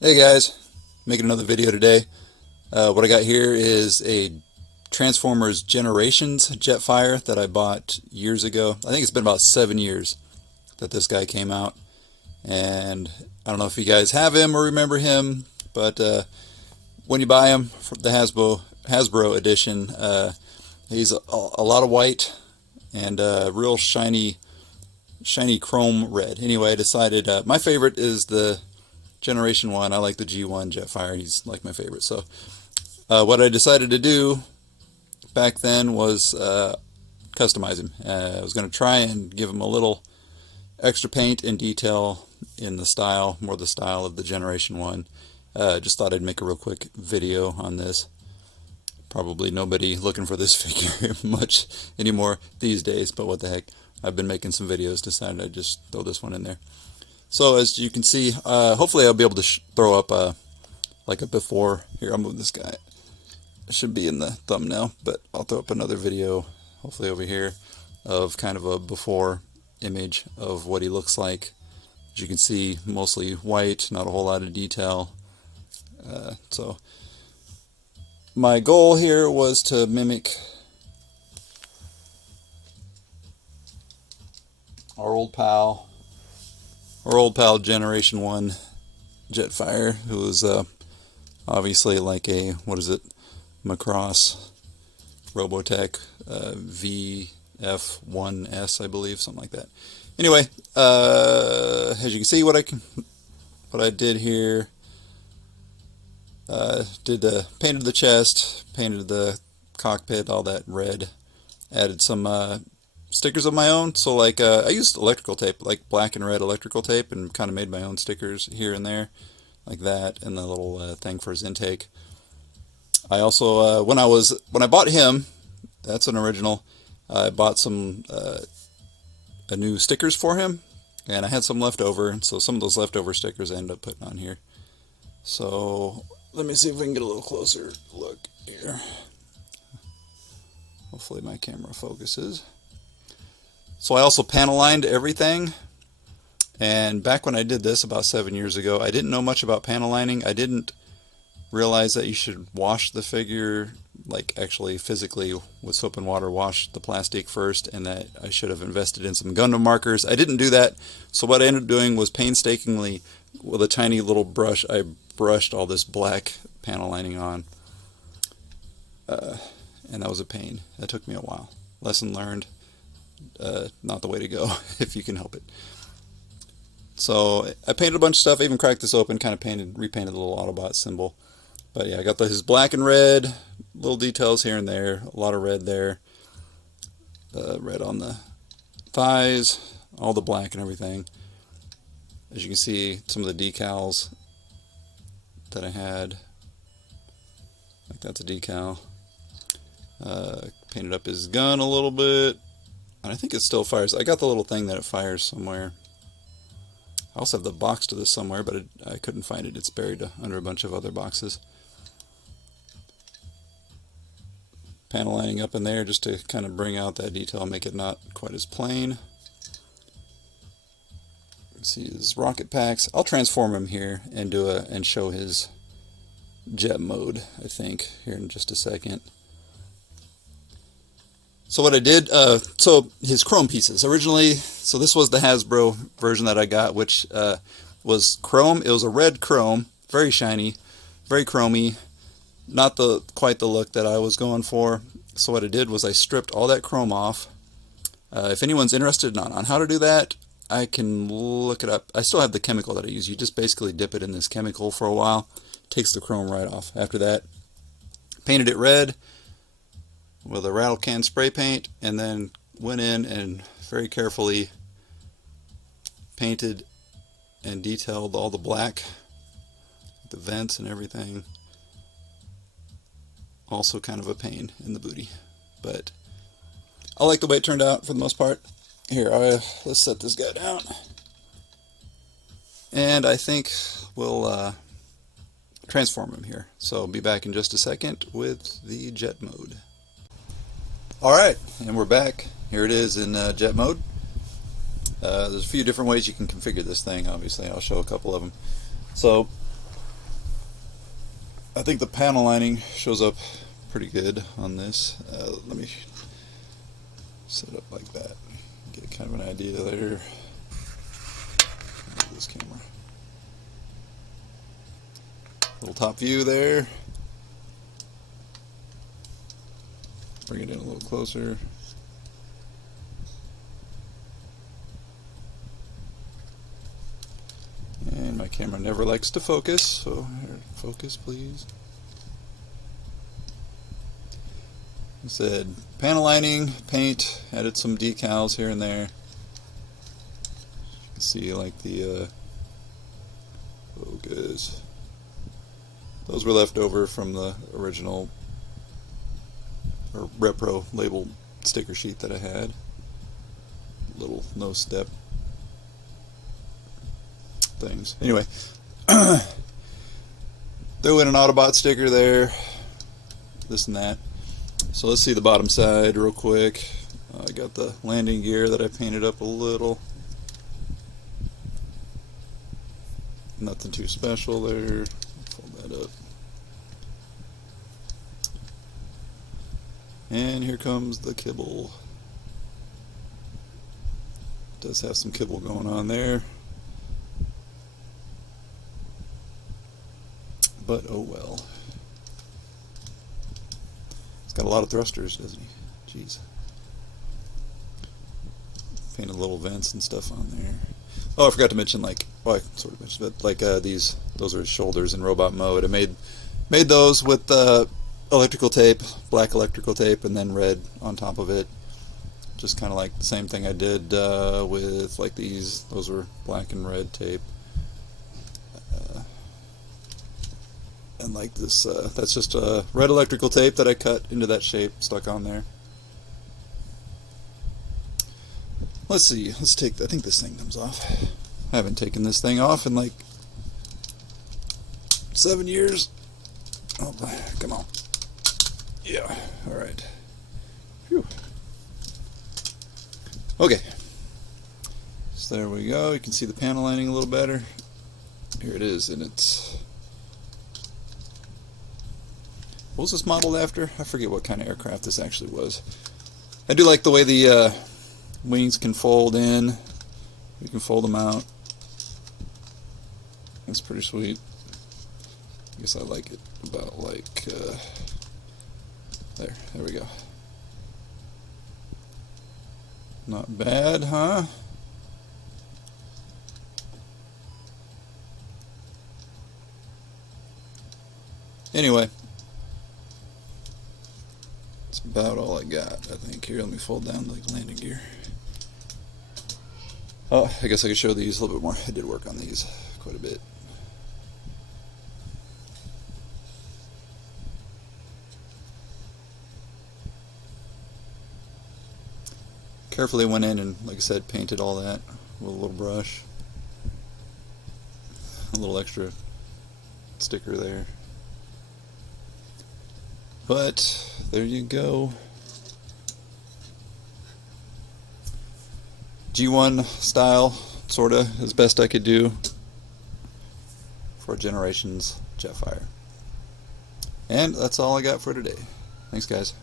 Hey guys, making another video today. What I got here is a Transformers Generations Jetfire that I bought years ago. I think it's been about 7 years that this guy came out. And I don't know if you guys have him or remember him, but when you buy him, the Hasbro edition, he's a lot of white and real shiny chrome red. Anyway, I decided my favorite is the Generation 1. I like the G1 Jetfire. He's like my favorite. So what I decided to do back then was customize him. I was going to try and give him a little extra paint and detail in the style, more the style of the Generation 1. Just thought I'd make a real quick video on this. Probably nobody looking for this figure much anymore these days, but what the heck. I've been making some videos, decided I'd just throw this one in there. So as you can see, hopefully I'll be able to throw up like a before. Here, I'll move this guy. It should be in the thumbnail, but I'll throw up another video, hopefully over here, of kind of a before image of what he looks like. As you can see, mostly white, not a whole lot of detail. So my goal here was to mimic our old pal Generation 1 Jetfire, who was obviously like a, what is it, Macross, Robotech, VF1S, I believe, something like that. Anyway, as you can see, what I did here, painted the chest, painted the cockpit, all that red, added some stickers of my own. So like I used electrical tape, like black and red electrical tape, and kind of made my own stickers here and there, like that, and the little thing for his intake. I also when I bought him, that's an original. I bought some a new stickers for him, and I had some left over, so some of those leftover stickers I ended up putting on here. So let me see if we can get a little closer look here. Hopefully my camera focuses. So I also panel lined everything, and back when I did this about 7 years ago, I didn't know much about panel lining. I didn't realize that you should wash the figure, like actually physically with soap and water, wash the plastic first, and that I should have invested in some Gundam markers. I didn't do that, so what I ended up doing was painstakingly, with a tiny little brush, I brushed all this black panel lining on, and that was a pain. That took me a while. Lesson learned. Not the way to go if you can help it. So I painted a bunch of stuff. I even cracked this open, kind of repainted the little Autobot symbol. But yeah, I got his black and red, little details here and there, a lot of red there, red on the thighs, all the black and everything. As you can see, some of the decals that I had, like that's a decal. Painted up his gun a little bit. And I think it still fires. I got the little thing that it fires somewhere. I also have the box to this somewhere, but I couldn't find it. It's buried under a bunch of other boxes. Panel lining up in there just to kind of bring out that detail and make it not quite as plain. See his rocket packs. I'll transform him here and show his jet mode, I think, here in just a second. So what I did, so his chrome pieces. Originally, so this was the Hasbro version that I got, which was chrome. It was a red chrome, very shiny, very chromy, not quite the look that I was going for. So what I did was I stripped all that chrome off. If anyone's interested on how to do that, I can look it up. I still have the chemical that I use. You just basically dip it in this chemical for a while. Takes the chrome right off. After that, painted it red with a rattle can spray paint, and then went in and very carefully painted and detailed all the black, the vents and everything. Also kind of a pain in the booty, but I like the way it turned out for the most part. Here, let's set this guy down, and I think we'll transform him here. So I'll be back in just a second with the jet mode. Alright, and we're back. Here it is in jet mode. There's a few different ways you can configure this thing, obviously. I'll show a couple of them. So I think the panel lining shows up pretty good on this. Let me set it up like that. Get kind of an idea there. This camera. Little top view there. Bring it in a little closer. And my camera never likes to focus, so here, focus please. I said panel lining, paint, added some decals here and there. You can see like the focus. Those were left over from the original or Repro label sticker sheet that I had. Little no step things. Anyway, threw in an Autobot sticker there, this and that. So let's see the bottom side real quick. I got the landing gear that I painted up a little. Nothing too special there. Fold that up. And here comes the kibble. Does have some kibble going on there. But oh well. He's got a lot of thrusters, doesn't he? Jeez. Painted little vents and stuff on there. Oh, I forgot to mention, like, well, I sort of mentioned, but like those are his shoulders in robot mode. I made those with electrical tape, black electrical tape, and then red on top of it. Just kind of like the same thing I did with like these. Those were black and red tape. And like this, that's just red electrical tape that I cut into that shape, stuck on there. Let's see, let's take, I think this thing comes off. I haven't taken this thing off in like 7 years. Oh, come on. Yeah, alright. Phew. Okay. So there we go, you can see the panel lining a little better. Here it is, and it's... What was this modeled after? I forget what kind of aircraft this actually was. I do like the way the wings can fold in. You can fold them out. That's pretty sweet. I guess I like it about like there we go. Not bad, huh? Anyway, that's about all I got, I think. Here, let me fold down the landing gear. Oh, I guess I could show these a little bit more. I did work on these quite a bit. Carefully went in and, like I said, painted all that with a little brush. A little extra sticker there. But there you go. G1 style, sorta, as best I could do for Generations Jetfire. And that's all I got for today. Thanks, guys.